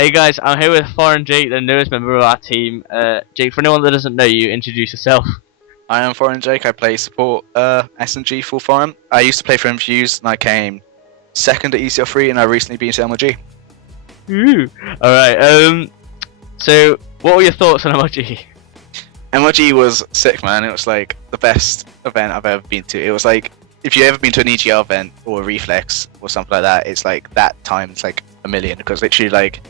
Hey guys, I'm here with Foreign Jake, the newest member of our team. Jake, for anyone that doesn't know you, introduce yourself. I am Foreign Jake. I play support S&G full foreign. I used to play for Infuse and I came second at ECL3 and I recently been to MLG. Ooh. Alright, so what were your thoughts on MLG? MLG was sick, man. It was like the best event I've ever been to. It was like, if you've ever been to an EGL event or a Reflex or something like that, it's like that time it's like a million, because literally like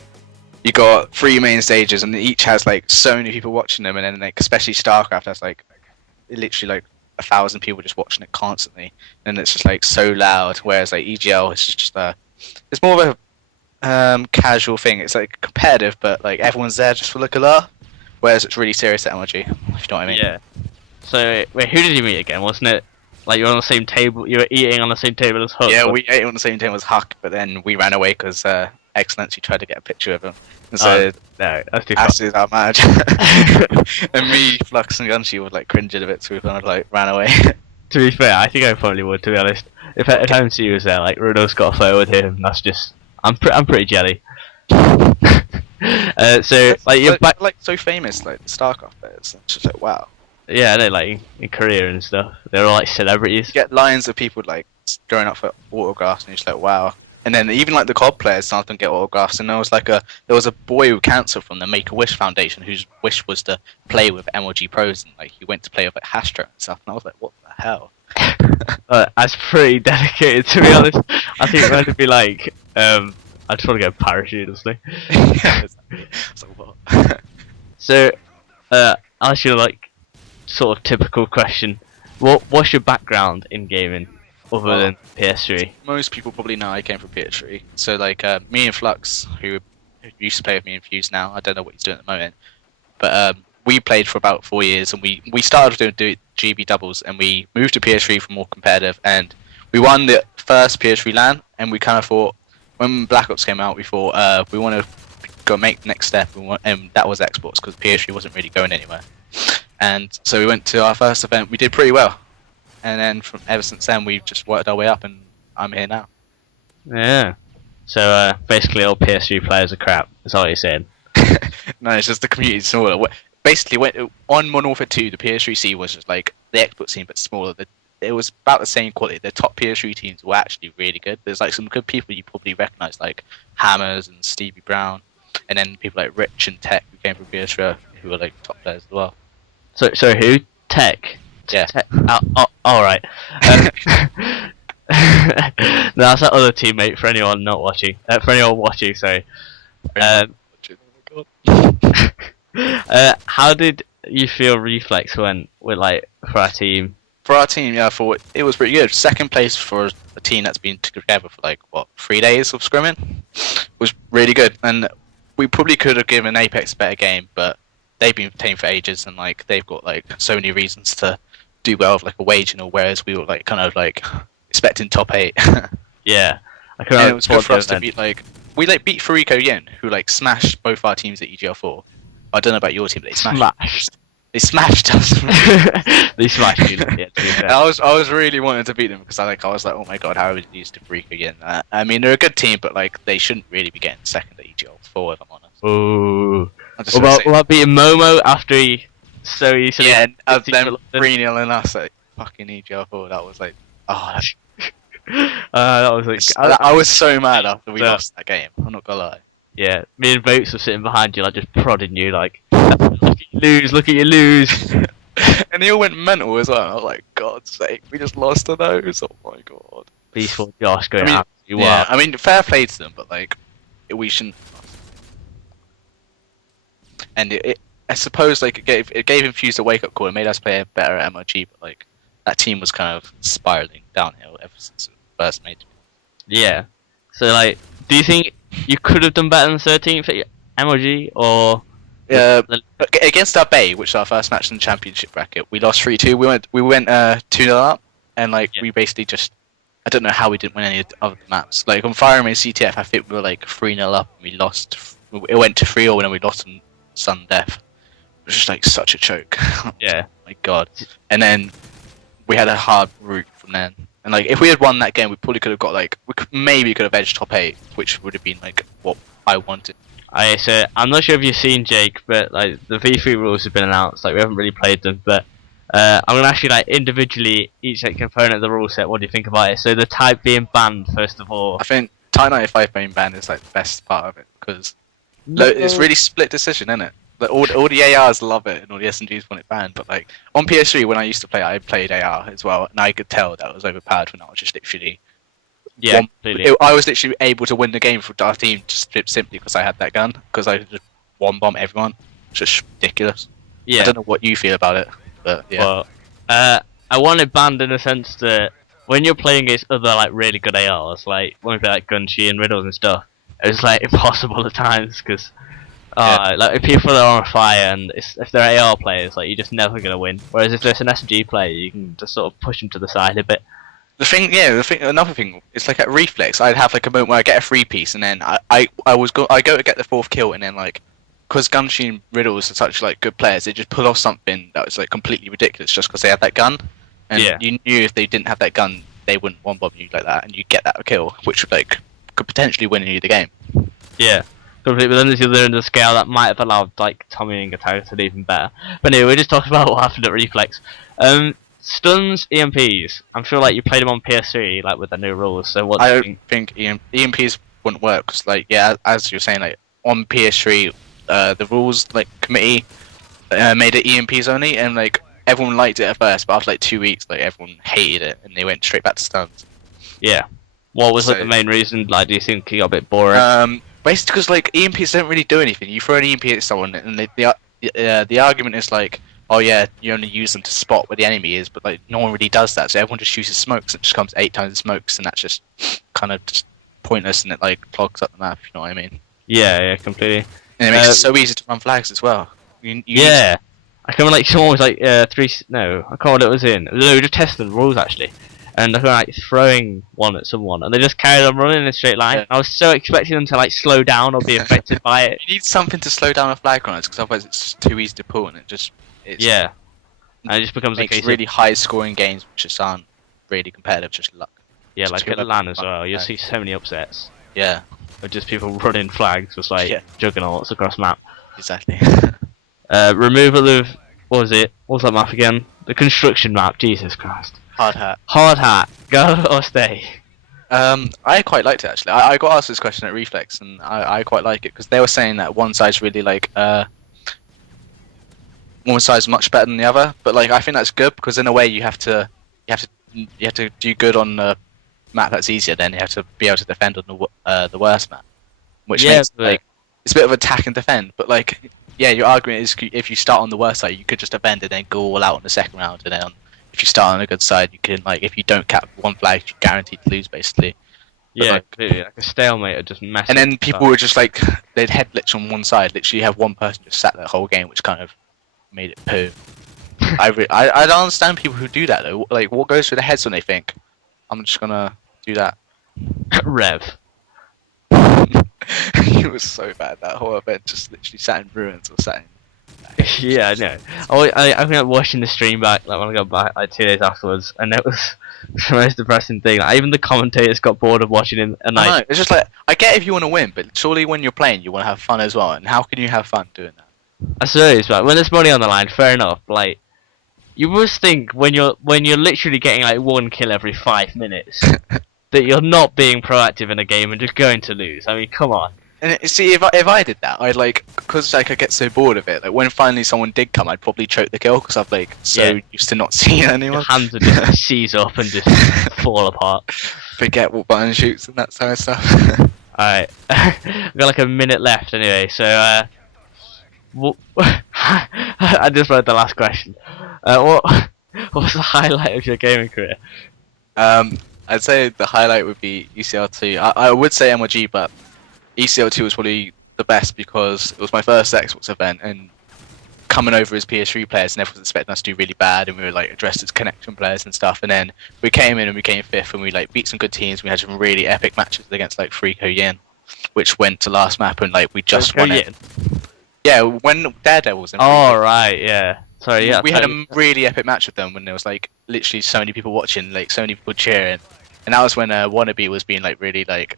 you got 3 main stages and each has like so many people watching them, and then like especially StarCraft has like literally like 1,000 people just watching it constantly, and it's just like so loud. Whereas like EGL, it's just it's more of a casual thing. It's like competitive, but like everyone's there just for like a laugh. Whereas it's really serious at MLG, if you know what I mean. Yeah. So, wait, who did you meet again? Wasn't it like you were on the same table, you were eating on the same table as Huck? Yeah, we ate on the same table as Huck, but then we ran away because Excellency tried to get a picture of him. And so no, that's too far. Acid our manager. And me, Flux and Gunshi would like cringe a bit, so we kind of like ran away. To be fair, I think I probably would, to be honest. If MC was there, like Rudo's got a photo with him, that's just, I'm pretty jelly. So like you're back, like so famous, like the StarCraft players. It's just like wow. Yeah, they're like in Korea and stuff. They're all like celebrities. You get lines of people like going up for autographs, and you're just like wow. And then even like the COD players, some of them get autographs. And there was a boy with cancer from the Make a Wish Foundation whose wish was to play with MLG pros, and like he went to play with like Hastra and stuff. And I was like, what the hell? That's pretty dedicated, to be honest. I think it's meant to be like, I just want to go parachute, honestly. Yeah, exactly. So what? So, I'll ask you like sort of typical question. What's your background in gaming, other than PS3? Most people probably know I came from PS3. So like me and Flux, who used to play with me in Fuse now, I don't know what he's doing at the moment, but we played for about 4 years, and we started doing GB doubles, and we moved to PS3 for more competitive, and we won the first PS3 LAN, and we kind of thought, when Black Ops came out, we thought we want to go make the next step, and that was Xbox, because PS3 wasn't really going anywhere. And so we went to our first event. We did pretty well, and then ever since then we've just worked our way up, and I'm here now. Yeah. So basically, all PS3 players are crap. That's all you're saying. No, it's just the community smaller. Basically, on Modern Warfare 2, the PS3C was just like the Xbox team, but smaller. It was about the same quality. The top PS3 teams were actually really good. There's like some good people you probably recognise, like Hammers and Stevie Brown, and then people like Rich and Tech, who came from PS3, who were like top players as well. So who? Tech? Yeah. All right. No, that's that other teammate. For anyone not watching, for anyone watching, sorry. How did you feel Reflex went with like for our team? For our team, yeah, I thought it was pretty good. Second place for a team that's been together for like 3 days of scrimming was really good, and we probably could have given Apex a better game, but they've been team for ages, and like they've got like so many reasons to do well with like a wage, whereas we were like kind of like expecting top 8. Yeah, and it was good for us to beat we beat Furiko Yin, who like smashed both our teams at EGL4. I don't know about your team, but they smashed. They smashed us. They smashed you. Yeah, I was really wanting to beat them, because I was like, oh my god, how are we used to Furiko Yin? I mean, they're a good team, but like they shouldn't really be getting second at EGL4, if I'm honest. Ooh. What about beating Momo after he? Yeah, of them 3-0 us at fucking EGL4. That was like, oh. That was like I was so mad after we lost that game. I'm not gonna lie. Yeah, me and Votes were sitting behind you, like just prodding you, like, look at you lose. And they all went mental as well. I was like, God's sake, we just lost to those. Oh my god. Peaceful Josh going out. Yeah, I mean, fair play to them, but like, we shouldn't. And I suppose like it gave Infused a wake up call and made us play better at MLG, but like that team was kind of spiraling downhill ever since it first made. Yeah. So like, do you think you could have done better than 13th at MLG, or? Against our Bay, which is our first match in the championship bracket, we lost 3-2. We went 2-0 up, and like we basically just, I don't know how we didn't win any other maps. Like on Fire and CTF, I think we were like 3-0 up, and we lost. It went to 3-0, and then we lost on Sun Death. It was just like such a choke. Yeah. Oh my god. And then we had a hard route from then. And like if we had won that game, we probably could have got like maybe could have edged top 8, which would have been like I wanted. So I'm not sure if you've seen Jake, but like the V3 rules have been announced. Like we haven't really played them, but I'm gonna ask you like individually each like component of the rule set. What do you think about it? So the type being banned first of all. I think Type 95 being banned is like the best part of it because No. it's really split decision, isn't it? Like all the ARs love it and all the SMGs want it banned, but like on PS3 when I used to play, I played AR as well, and I could tell that was overpowered when I was just literally. Yeah, completely. I was literally able to win the game for our team just simply because I had that gun, because I could just one bomb everyone. It's just ridiculous. Yeah. I don't know what you feel about it, but yeah. Well, I want it banned in the sense that when you're playing against other like really good ARs, like when we play like Gunshi and Riddles and stuff, it's like impossible at times because like if people are on fire and if they're AR players, like you're just never gonna win. Whereas if there's an SMG player, you can just sort of push them to the side a bit. Another thing, it's like at Reflex, I'd have like a moment where I get a free piece, and then I go to get the fourth kill, and then like, because Gunshi and Riddles are such like good players, they just pull off something that was like completely ridiculous just because they had that gun, and you knew if they didn't have that gun, they wouldn't one bomb you like that, and you get that kill, which would like could potentially win you the game. Yeah. Completely, but then there's the other end of the scale that might have allowed like Tommy and Gataga to do even better. But anyway, we're just talking about what happened at Reflex. Stuns, EMPs. I'm sure like you played them on PS3, like with the new rules. So what? I don't think EMPs wouldn't work because, like, yeah, as you're saying, like on PS3, the rules like committee made it EMPs only, and like everyone liked it at first, but after like 2 weeks, like everyone hated it, and they went straight back to stuns. Yeah. What was like the main reason? Like, do you think it got a bit boring? Basically, because like EMPs don't really do anything. You throw an EMP at someone, and the argument is like, oh yeah, you only use them to spot where the enemy is, but like no one really does that. So everyone just uses smokes. It just comes 8 times the smokes, and that's just kind of just pointless, and it like clogs up the map. You know what I mean? Yeah, completely. And it makes it so easy to run flags as well. Yeah, I can like someone was like three. No, I can't remember what it was in. No, we just tested the rules actually, and I was like throwing one at someone, and they just carried on running in a straight line. Yeah. I was so expecting them to like slow down or be affected by it. You need something to slow down a flag runners, because otherwise it's just too easy to pull, and it's Yeah, and it just becomes a makes case really of, high scoring games which just aren't really competitive, just luck. yeah, Just like too at lucky. LAN as well. You'll see so many upsets Yeah, of just people running flags, just like juggernauts across map. exactly. Removal of what was it? What was that map again? The construction map. Jesus Christ. Hard hat. Hard hat. Go or stay. I quite liked it actually. I got asked this question at Reflex, and I quite like it because they were saying that one side's really like one side's much better than the other. But like I think that's good because in a way you have to do good on the map that's easier. Then you have to be able to defend on the worst map, which makes like it's a bit of attack and defend. But like yeah, your argument is if you start on the worst side, you could just defend and then go all out on the second round, and then if you start on a good side, you can like if you don't cap one flag, you're guaranteed to lose basically. But, Yeah, like, completely. Like a stalemate or just mess. and then people were just like they'd head glitch on one side. Literally, have one person just sat there the whole game, which kind of made it poo. I don't understand people who do that though. Like, what goes through their heads when they think, "I'm just gonna do that." Rev. It was so bad. That whole event just literally sat in ruins or sat in. Yeah, I know. I think I'm watching the stream back like when I got back like 2 days afterwards, and it was the most depressing thing. Like, even the commentators got bored of watching it, and I like know, it's just like I get if you want to win, but surely when you're playing, you want to have fun as well. And how can you have fun doing that? I suppose, but when there's money on the line, fair enough. Like, you must think when you're literally getting like 1 kill every 5 minutes that you're not being proactive in a game and just going to lose. I mean, come on. And see, if I did that, I'd like, because like I get so bored of it. Like when finally someone did come, I'd probably choke the kill because I'm like so used to not seeing anyone. Your hands would just seize up and just fall apart. Forget what button shoots and that kind of stuff. Alright, we've got like a minute left anyway, so I just read the last question. What was the highlight of your gaming career? I'd say the highlight would be ECL2. I would say MLG, but ECL2 was probably the best because it was my first Xbox event, and coming over as PS3 players, and everyone was expecting us to do really bad, and we were like addressed as connection players and stuff. And then we came in and we came 5th, and we like beat some good teams. We had some really epic matches against like Frico Yin, which went to last map, and like we just won it. Yeah, when Daredevil was in. Oh right, yeah. Sorry, yeah. We had a really epic match with them when there was like literally so many people watching, like so many people cheering, and that was when Wannabe was being like really like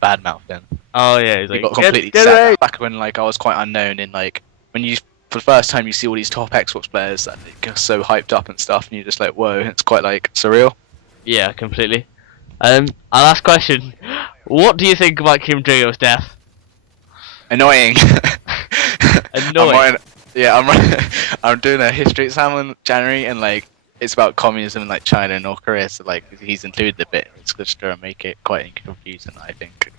bad mouthed then. Oh yeah, he's He like, got completely get sad away! back when like I was quite unknown in like when you for the first time you see all these top Xbox players that they get so hyped up and stuff, and you're just like, whoa, it's quite like surreal. Yeah, completely. Our last question: what do you think about Kim Jong-il's death? Annoying. I'm Annoying. writing, yeah, I'm writing, I'm doing a history exam in January, and like it's about communism in like China and North Korea, so like he's included a bit. It's just to make it quite confusing, I think.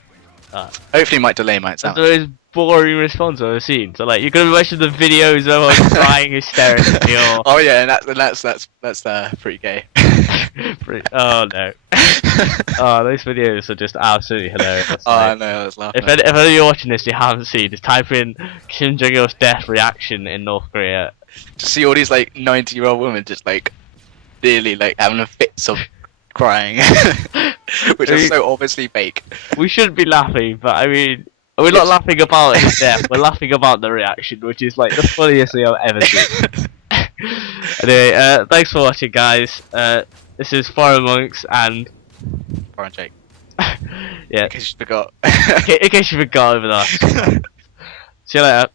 Uh, Hopefully, might delay my exam. That's the most boring response I've ever seen. So like, you're gonna mention the videos of everyone crying hysterically or... Oh yeah, and that's pretty gay. Oh no. Oh, those videos are just absolutely hilarious. Oh, I Like, know, I was laughing. if any of you watching this you haven't seen, just type in Kim Jong-il's death reaction in North Korea. To see all these like 90-year-old women just like nearly like having a fits of crying, which is so obviously fake. We shouldn't be laughing, but I mean, we're not laughing about his death. We're laughing about the reaction, which is like the funniest thing I've ever seen. Anyway, thanks for watching, guys. This is Foreign Monks, and Foreign Jake. yeah, In case you forgot. in case you forgot over that. See you later.